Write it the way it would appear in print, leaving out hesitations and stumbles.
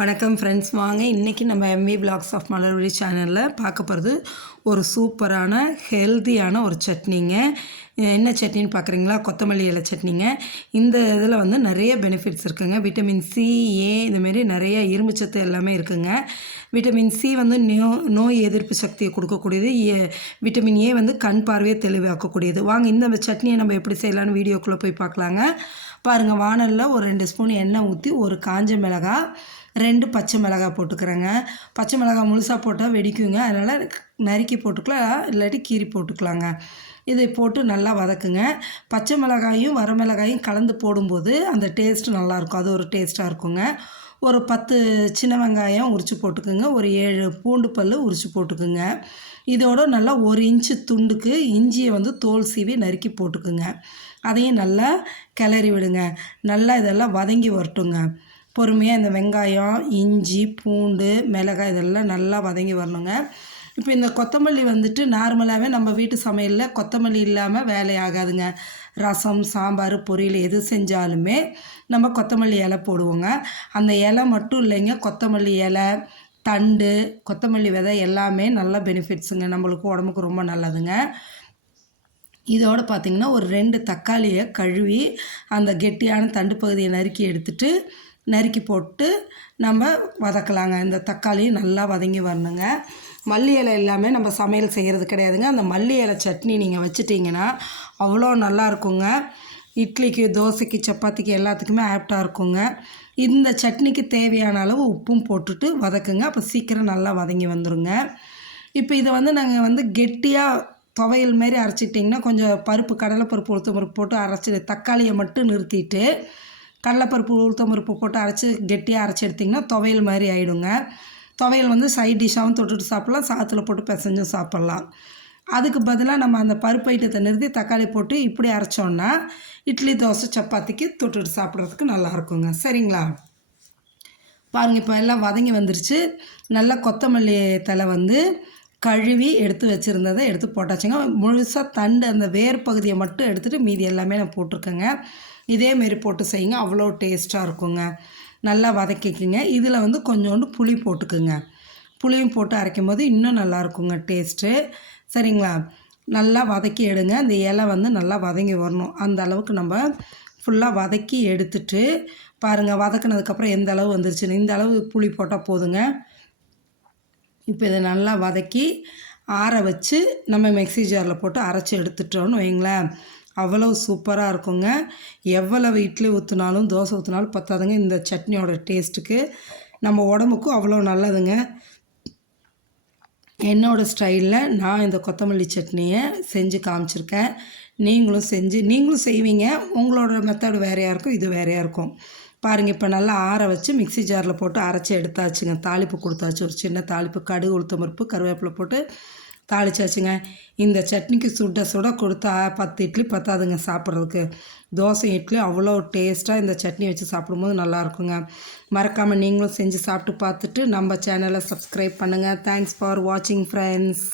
வணக்கம் ஃப்ரெண்ட்ஸ், வாங்க இன்றைக்கி நம்ம எம்வி விலாக்ஸ் ஆஃப் மலர்விழி சேனலில் பார்க்க போகிறது ஒரு சூப்பரான ஹெல்த்தியான ஒரு சட்னிங்க. என்ன சட்னின்னு பார்க்குறீங்களா? கொத்தமல்லி இலை சட்னிங்க. இந்த இதில் வந்து நிறைய பெனிஃபிட்ஸ் இருக்குங்க. விட்டமின் சி, ஏ இதுமாரி நிறைய இரும்புச்சத்து எல்லாமே இருக்குங்க. விட்டமின் சி வந்து நோய் எதிர்ப்பு சக்தியை கொடுக்கக்கூடியது. விட்டமின் ஏ வந்து கண் பார்வையை தெளிவாக்கக்கூடியது. வாங்க இந்த சட்னியை நம்ம எப்படி செய்யலான்னு வீடியோக்குள்ளே போய் பார்க்கலாங்க. பாருங்கள், வானலில் ஒரு 2 ஸ்பூன் எண்ணெய் ஊற்றி ஒரு காஞ்ச மிளகாய், 2 பச்சை மிளகாய் போட்டுக்கிறேங்க. பச்சை மிளகாய் முழுசாக போட்டால் வெடிக்குங்க, அதனால் நறுக்கி போட்டுக்கலாம், இல்லாட்டி கீரி போட்டுக்கலாங்க. இதை போட்டு நல்லா வதக்குங்க. பச்சை மிளகாயும் வரமிளகாயும் கலந்து போடும்போது அந்த டேஸ்ட்டு நல்லாயிருக்கும், அது ஒரு டேஸ்ட்டாக இருக்குங்க. ஒரு 10 சின்ன வெங்காயம் உரித்து போட்டுக்குங்க. ஒரு 7 பூண்டு பல் உரித்து போட்டுக்குங்க. இதோட நல்லா 1 இன்ச்சு துண்டுக்கு இஞ்சியை வந்து தோல் சீவி நறுக்கி போட்டுக்குங்க. அதையும் நல்லா கிளறி விடுங்க. நல்லா இதெல்லாம் வதங்கி வரட்டுங்க. பொறுமையாக இந்த வெங்காயம், இஞ்சி, பூண்டு, மிளகாய் இதெல்லாம் நல்லா வதங்கி வரணுங்க. இப்போ இந்த கொத்தமல்லி வந்துட்டு நார்மலாகவே நம்ம வீட்டு சமையலில் கொத்தமல்லி இல்லாமல் வேலையாகாதுங்க. ரசம், சாம்பார், பொரியல் எது செஞ்சாலுமே நம்ம கொத்தமல்லி இலை போடுவோங்க. அந்த இலை மட்டும் இல்லைங்க, கொத்தமல்லி இலை, தண்டு, கொத்தமல்லி விதை எல்லாமே நல்ல பெனிஃபிட்ஸுங்க. நம்மளுக்கு உடம்புக்கு ரொம்ப நல்லதுங்க. இதோடு பார்த்திங்கன்னா ஒரு 2 தக்காளியை கழுவி அந்த கெட்டியான தண்டு பகுதியை நறுக்கி போட்டு நம்ம வதக்கலாங்க. இந்த தக்காளி நல்லா வதங்கி வரணுங்க. மல்லி இலை எல்லாமே நம்ம சமையல் செய்கிறது கிடையாதுங்க. அந்த மல்லி இலை சட்னி நீங்கள் வச்சுட்டிங்கன்னா அவ்வளோ நல்லா இருக்குங்க. இட்லிக்கு, தோசைக்கு, சப்பாத்திக்கு எல்லாத்துக்குமே ஆப்டாக இருக்குங்க. இந்த சட்னிக்கு தேவையான அளவு உப்பும் போட்டுட்டு வதக்குங்க. அப்போ சீக்கிரம் நல்லா வதங்கி வந்துடுங்க. இப்போ இதை வந்து நாங்கள் வந்து கெட்டியாக துவையல் மாரி அரைச்சிட்டிங்கன்னா கொஞ்சம் கடலைப்பருப்பு, உளுத்தம்பருப்பு போட்டு அரைச்சி தக்காளியை மட்டும் நிறுத்திட்டு கடலைப்பருப்பு, உளுத்தம்பருப்பு போட்டு அரைச்சி கெட்டியாக அரைச்சி எடுத்திங்கன்னா துவையல் மாதிரி ஆகிடுங்க. துவையல் வந்து சைட் டிஷ்ஷாகவும் தொட்டுட்டு சாப்பிட்லாம், சாத்தில் போட்டு பிசைஞ்சும் சாப்பிட்லாம். அதுக்கு பதிலாக நம்ம அந்த பருப்பு ஐட்டத்தை நிறுத்தி தக்காளி போட்டு இப்படி அரைச்சோன்னா இட்லி, தோசை, சப்பாத்திக்கு தொட்டுட்டு சாப்பிட்றதுக்கு நல்லாயிருக்குங்க. சரிங்களா? பாருங்கள், இப்போ எல்லாம் வதங்கி வந்துருச்சு. நல்லா கொத்தமல்லி தலை வந்து கழுவி எடுத்து வச்சுருந்ததை எடுத்து போட்டாச்சுங்க. முழுசாக தண்டு அந்த வேர் பகுதியை மட்டும் எடுத்துகிட்டு மீதி எல்லாமே நான் போட்டிருக்கேங்க. இதேமாரி போட்டு செய்யுங்க, அவ்வளோ டேஸ்ட்டாக இருக்குங்க. நல்லா வதக்கிக்குங்க. இதில் வந்து கொஞ்சோண்டு புளி போட்டுக்குங்க. புளியும் போட்டு அரைக்கும் போது இன்னும் நல்லாயிருக்குங்க டேஸ்ட்டு. சரிங்களா? நல்லா வதக்கி எடுங்க. அந்த இலை வந்து நல்லா வதங்கி வரணும். அந்த அளவுக்கு நம்ம ஃபுல்லாக வதக்கி எடுத்துட்டு பாருங்கள், வதக்கினதுக்கப்புறம் எந்த அளவு வந்துருச்சுன்னு. இந்த அளவு புளி போட்டால் போதுங்க. இப்போ இதை நல்லா வதக்கி ஆற வச்சு நம்ம மிக்ஸி ஜாரில் போட்டு அரைச்சி எடுத்துட்டோன்னு வைங்களேன், அவ்வளோ சூப்பராக இருக்குங்க. எவ்வளவு இட்லி ஊற்றினாலும் தோசை ஊற்றினாலும் பத்தாதுங்க. இந்த சட்னியோட டேஸ்ட்டுக்கு நம்ம உடம்புக்கும் அவ்வளோ நல்லதுங்க. என்னோடய ஸ்டைலில் நான் இந்த கொத்தமல்லி சட்னியை செஞ்சு காமிச்சிருக்கேன். நீங்களும் செய்வீங்க. உங்களோட மெத்தடு வேறையாக இருக்கும், இது வேறையாக இருக்கும். பாருங்கள், இப்போ நல்லா ஆற வச்சு மிக்ஸி ஜாரில் போட்டு அரைச்சி எடுத்தாச்சுங்க. தாளிப்பு கொடுத்தாச்சு. ஒரு சின்ன தாளிப்பு, கடுகு, உளுத்தம்பருப்பு, கருவேப்பிலை போட்டு தாளிச்சாச்சுங்க. இந்த சட்னிக்கு சுட சுட கொடுத்தா 10 இட்லி பத்தாதுங்க சாப்பிட்றதுக்கு. தோசை, இட்லி அவ்வளோ டேஸ்ட்டாக இந்த சட்னி வச்சு சாப்பிடும்போது நல்லாயிருக்குங்க. மறக்காமல் நீங்களும் செஞ்சு சாப்பிட்டு பார்த்துட்டு நம்ம சேனலை சப்ஸ்கிரைப் பண்ணுங்கள். தேங்க்ஸ் ஃபார் வாட்சிங் ஃப்ரெண்ட்ஸ்.